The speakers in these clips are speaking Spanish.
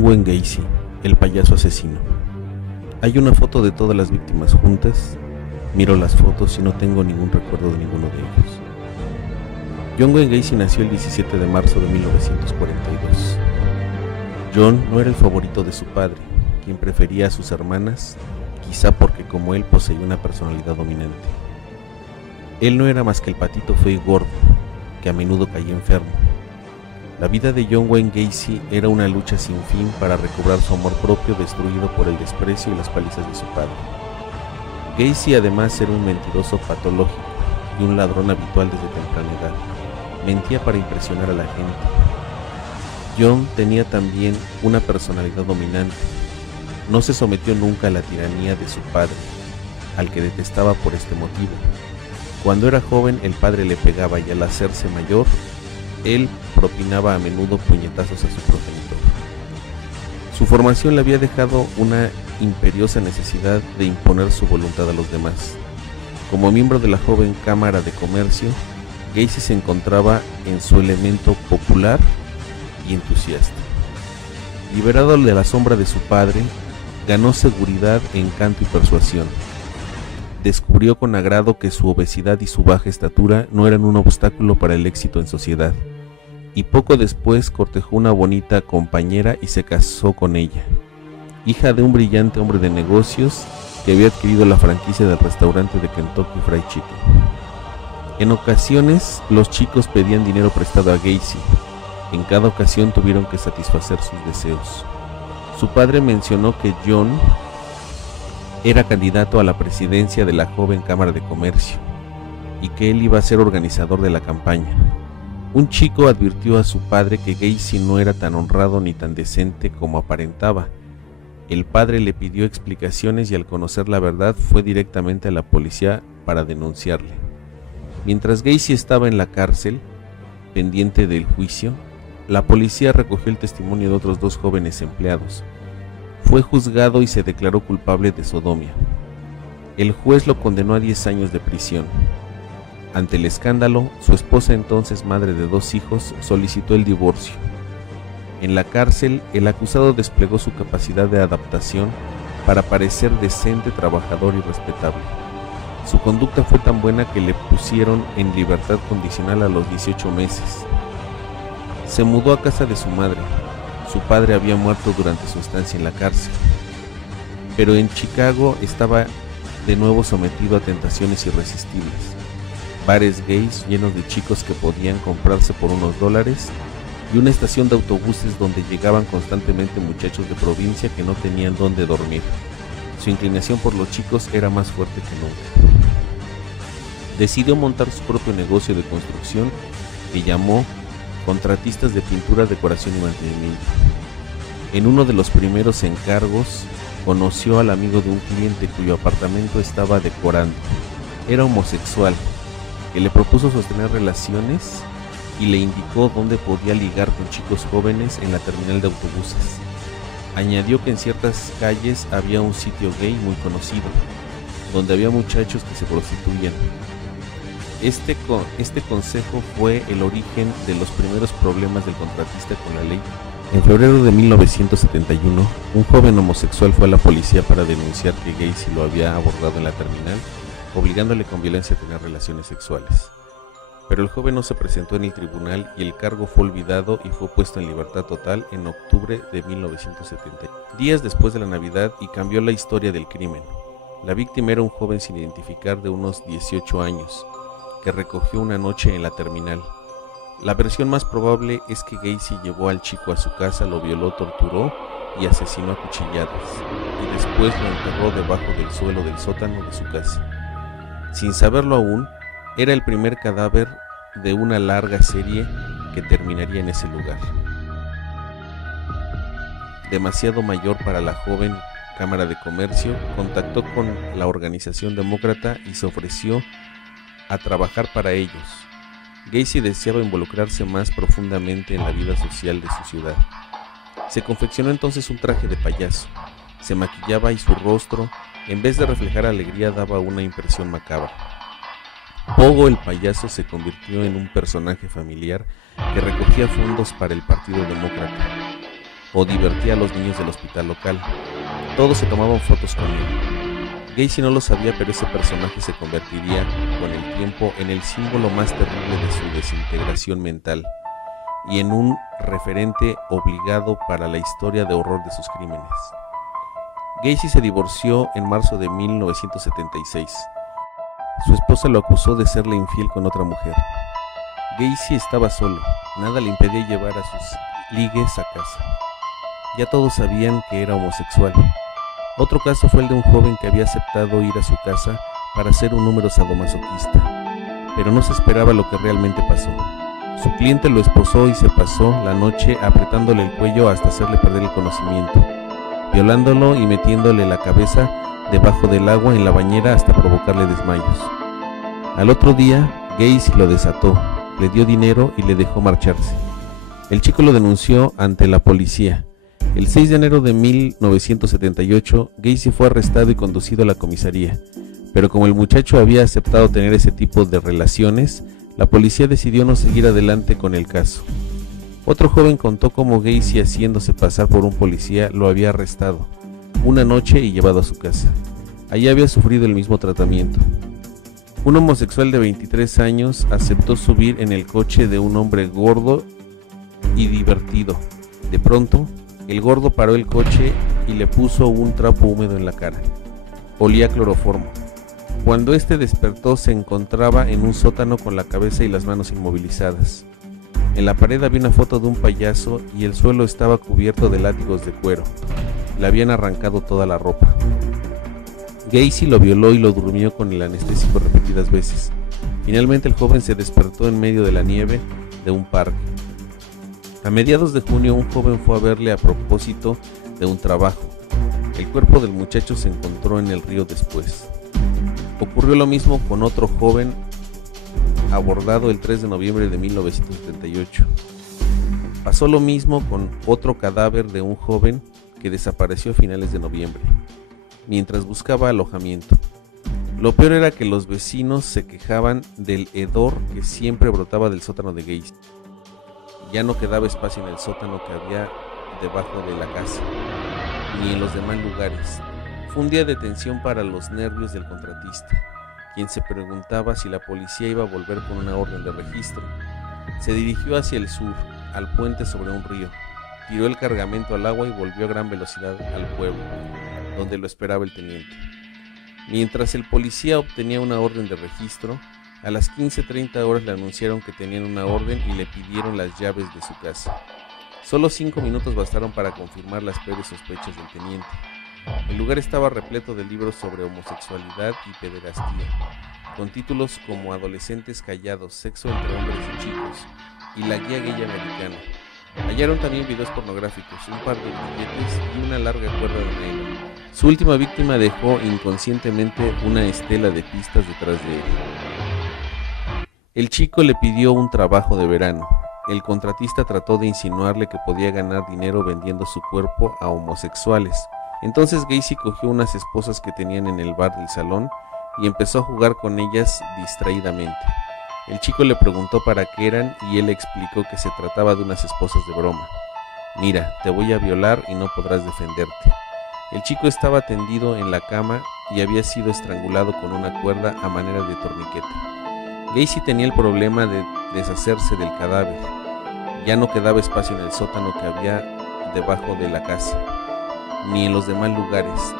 John Wayne Gacy, el payaso asesino. Hay una foto de todas las víctimas juntas. Miro las fotos y no tengo ningún recuerdo de ninguno de ellos. John Wayne Gacy nació el 17 de marzo de 1942. John no era el favorito de su padre, quien prefería a sus hermanas, quizá porque como él poseía una personalidad dominante. Él no era más que el patito feo y gordo, que a menudo caía enfermo. La vida de John Wayne Gacy era una lucha sin fin para recobrar su amor propio destruido por el desprecio y las palizas de su padre. Gacy además era un mentiroso patológico y un ladrón habitual desde temprana edad. Mentía para impresionar a la gente. John tenía también una personalidad dominante. No se sometió nunca a la tiranía de su padre, al que detestaba por este motivo. Cuando era joven el padre le pegaba y al hacerse mayor, él propinaba a menudo puñetazos a su progenitor. Su formación le había dejado una imperiosa necesidad de imponer su voluntad a los demás. Como miembro de la joven Cámara de Comercio, Gacy se encontraba en su elemento popular y entusiasta. Liberado de la sombra de su padre, ganó seguridad, encanto y persuasión. Descubrió con agrado que su obesidad y su baja estatura no eran un obstáculo para el éxito en sociedad, y poco después cortejó una bonita compañera y se casó con ella, hija de un brillante hombre de negocios que había adquirido la franquicia del restaurante de Kentucky Fried Chicken. En ocasiones, los chicos pedían dinero prestado a Gacy. En cada ocasión tuvieron que satisfacer sus deseos. Su padre mencionó que John era candidato a la presidencia de la joven Cámara de Comercio y que él iba a ser organizador de la campaña. Un chico advirtió a su padre que Gacy no era tan honrado ni tan decente como aparentaba. El padre le pidió explicaciones y al conocer la verdad fue directamente a la policía para denunciarle. Mientras Gacy estaba en la cárcel, pendiente del juicio, la policía recogió el testimonio de otros dos jóvenes empleados. Fue juzgado y se declaró culpable de sodomía. El juez lo condenó a 10 años de prisión. Ante el escándalo, su esposa, entonces madre de 2 hijos, solicitó el divorcio. En la cárcel, el acusado desplegó su capacidad de adaptación para parecer decente, trabajador y respetable. Su conducta fue tan buena que le pusieron en libertad condicional a los 18 meses. Se mudó a casa de su madre. Su padre había muerto durante su estancia en la cárcel, pero en Chicago estaba de nuevo sometido a tentaciones irresistibles. Bares gays llenos de chicos que podían comprarse por unos $, y una estación de autobuses donde llegaban constantemente muchachos de provincia que no tenían dónde dormir. Su inclinación por los chicos era más fuerte que nunca. Decidió montar su propio negocio de construcción que llamó Contratistas de Pintura, Decoración y Mantenimiento. En uno de los primeros encargos, conoció al amigo de un cliente cuyo apartamento estaba decorando. Era homosexual, que le propuso sostener relaciones y le indicó dónde podía ligar con chicos jóvenes en la terminal de autobuses. Añadió que en ciertas calles había un sitio gay muy conocido, donde había muchachos que se prostituían. Este consejo fue el origen de los primeros problemas del contratista con la ley. En febrero de 1971, un joven homosexual fue a la policía para denunciar que Gacy lo había abordado en la terminal, obligándole con violencia a tener relaciones sexuales. Pero el joven no se presentó en el tribunal y el cargo fue olvidado y fue puesto en libertad total en octubre de 1970, días después de la Navidad, y cambió la historia del crimen. La víctima era un joven sin identificar de unos 18 años, que recogió una noche en la terminal. La versión más probable es que Gacy llevó al chico a su casa, lo violó, torturó y asesinó a cuchilladas, y después lo enterró debajo del suelo del sótano de su casa. Sin saberlo aún, era el primer cadáver de una larga serie que terminaría en ese lugar. Demasiado mayor para la joven Cámara de Comercio, contactó con la organización demócrata y se ofreció a trabajar para ellos. Gacy deseaba involucrarse más profundamente en la vida social de su ciudad. Se confeccionó entonces un traje de payaso, se maquillaba y su rostro, en vez de reflejar alegría, daba una impresión macabra. Pogo el payaso se convirtió en un personaje familiar que recogía fondos para el Partido Demócrata. o divertía a los niños del hospital local. Todos se tomaban fotos con él. Gacy no lo sabía, pero ese personaje se convertiría con el tiempo en el símbolo más terrible de su desintegración mental y en un referente obligado para la historia de horror de sus crímenes. Gacy se divorció en marzo de 1976. Su esposa lo acusó de serle infiel con otra mujer. Gacy estaba solo, nada le impedía llevar a sus ligues a casa. Ya todos sabían que era homosexual. Otro caso fue el de un joven que había aceptado ir a su casa para hacer un número sadomasoquista, pero no se esperaba lo que realmente pasó. Su cliente lo esposó y se pasó la noche apretándole el cuello hasta hacerle perder el conocimiento, violándolo y metiéndole la cabeza debajo del agua en la bañera hasta provocarle desmayos. Al otro día, Gacy lo desató, le dio dinero y le dejó marcharse. El chico lo denunció ante la policía. El 6 de enero de 1978, Gacy fue arrestado y conducido a la comisaría, pero como el muchacho había aceptado tener ese tipo de relaciones, la policía decidió no seguir adelante con el caso. Otro joven contó cómo Gacy, haciéndose pasar por un policía, lo había arrestado una noche y llevado a su casa. Allí había sufrido el mismo tratamiento. Un homosexual de 23 años aceptó subir en el coche de un hombre gordo y divertido. De pronto, el gordo paró el coche y le puso un trapo húmedo en la cara. Olía a cloroformo. Cuando este despertó, se encontraba en un sótano con la cabeza y las manos inmovilizadas. En la pared había una foto de un payaso y el suelo estaba cubierto de látigos de cuero. Le habían arrancado toda la ropa. Gacy lo violó y lo durmió con el anestésico repetidas veces. Finalmente el joven se despertó en medio de la nieve de un parque. A mediados de junio, un joven fue a verle a propósito de un trabajo. El cuerpo del muchacho se encontró en el río después. Ocurrió lo mismo con otro joven abordado el 3 de noviembre de 1978. Pasó lo mismo con otro cadáver de un joven que desapareció a finales de noviembre, mientras buscaba alojamiento. Lo peor era que los vecinos se quejaban del hedor que siempre brotaba del sótano de Gacy. Ya no quedaba espacio en el sótano que había debajo de la casa, ni en los demás lugares. Fue un día de tensión para los nervios del contratista, quien se preguntaba si la policía iba a volver con una orden de registro. Se dirigió hacia el sur, al puente sobre un río, tiró el cargamento al agua y volvió a gran velocidad al pueblo, donde lo esperaba el teniente. Mientras el policía obtenía una orden de registro, a las 15:30 horas le anunciaron que tenían una orden y le pidieron las llaves de su casa. Solo 5 minutos bastaron para confirmar las peores sospechas del teniente. El lugar estaba repleto de libros sobre homosexualidad y pederastía, con títulos como Adolescentes callados, Sexo entre hombres y chicos y La guía gay americana. Hallaron también videos pornográficos, un par de billetes y una larga cuerda de nylon. Su última víctima dejó inconscientemente una estela de pistas detrás de él. El chico le pidió un trabajo de verano. El contratista trató de insinuarle que podía ganar dinero vendiendo su cuerpo a homosexuales. Entonces Gacy cogió unas esposas que tenían en el bar del salón y empezó a jugar con ellas distraídamente. El chico le preguntó para qué eran y él explicó que se trataba de unas esposas de broma. Mira, te voy a violar y no podrás defenderte. El chico estaba tendido en la cama y había sido estrangulado con una cuerda a manera de torniquete. Gacy tenía el problema de deshacerse del cadáver. Ya no quedaba espacio en el sótano que había debajo de la casa, ni en los demás lugares.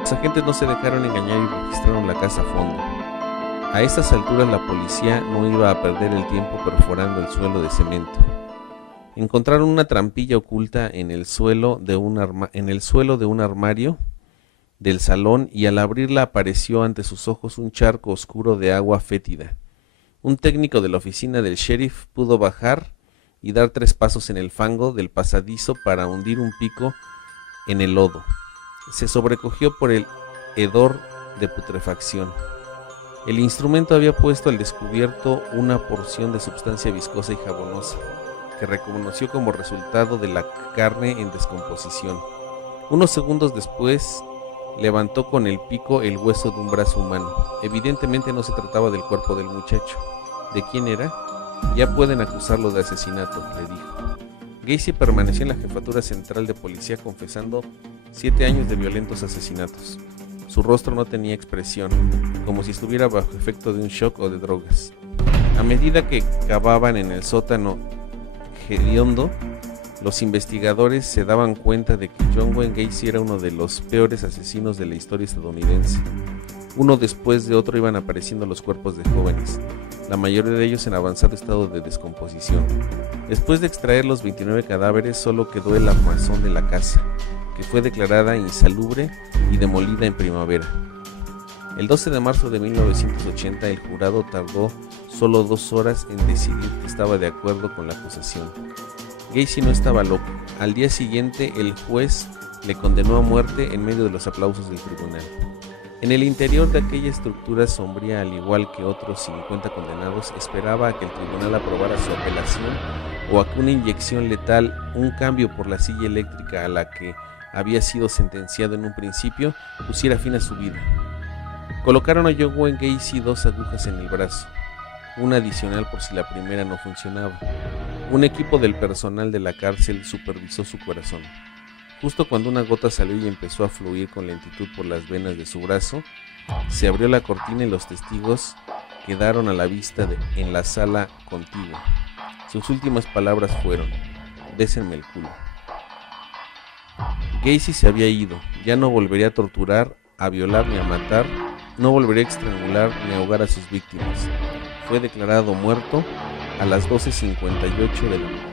Los agentes no se dejaron engañar y registraron la casa a fondo. A estas alturas la policía no iba a perder el tiempo perforando el suelo de cemento. Encontraron una trampilla oculta en el suelo de un armario del salón y al abrirla apareció ante sus ojos un charco oscuro de agua fétida. Un técnico de la oficina del sheriff pudo bajar y dar 3 pasos en el fango del pasadizo para hundir un pico en el lodo. Se sobrecogió por el hedor de putrefacción. El instrumento había puesto al descubierto una porción de sustancia viscosa y jabonosa, que reconoció como resultado de la carne en descomposición. Unos segundos después, levantó con el pico el hueso de un brazo humano. Evidentemente no se trataba del cuerpo del muchacho. ¿De quién era? Ya pueden acusarlo de asesinato, le dijo. Gacy permaneció en la jefatura central de policía confesando 7 años de violentos asesinatos. Su rostro no tenía expresión, como si estuviera bajo efecto de un shock o de drogas. A medida que cavaban en el sótano hediondo, los investigadores se daban cuenta de que John Wayne Gacy era uno de los peores asesinos de la historia estadounidense. Uno después de otro iban apareciendo los cuerpos de jóvenes, la mayoría de ellos en avanzado estado de descomposición. Después de extraer los 29 cadáveres, solo quedó el armazón de la casa, que fue declarada insalubre y demolida en primavera. El 12 de marzo de 1980, el jurado tardó solo 2 horas en decidir que estaba de acuerdo con la acusación. Gacy no estaba loco. Al día siguiente, el juez le condenó a muerte en medio de los aplausos del tribunal. En el interior de aquella estructura sombría, al igual que otros 50 condenados, esperaba a que el tribunal aprobara su apelación o a que una inyección letal, un cambio por la silla eléctrica a la que había sido sentenciado en un principio, pusiera fin a su vida. Colocaron a John Wayne Gacy 2 agujas en el brazo, una adicional por si la primera no funcionaba. Un equipo del personal de la cárcel supervisó su corazón. Justo cuando una gota salió y empezó a fluir con lentitud por las venas de su brazo, se abrió la cortina y los testigos quedaron a la vista en la sala contigua. Sus últimas palabras fueron: "Bésenme el culo". Gacy se había ido, ya no volvería a torturar, a violar ni a matar, no volvería a estrangular ni a ahogar a sus víctimas. Fue declarado muerto a las 12:58 de la noche.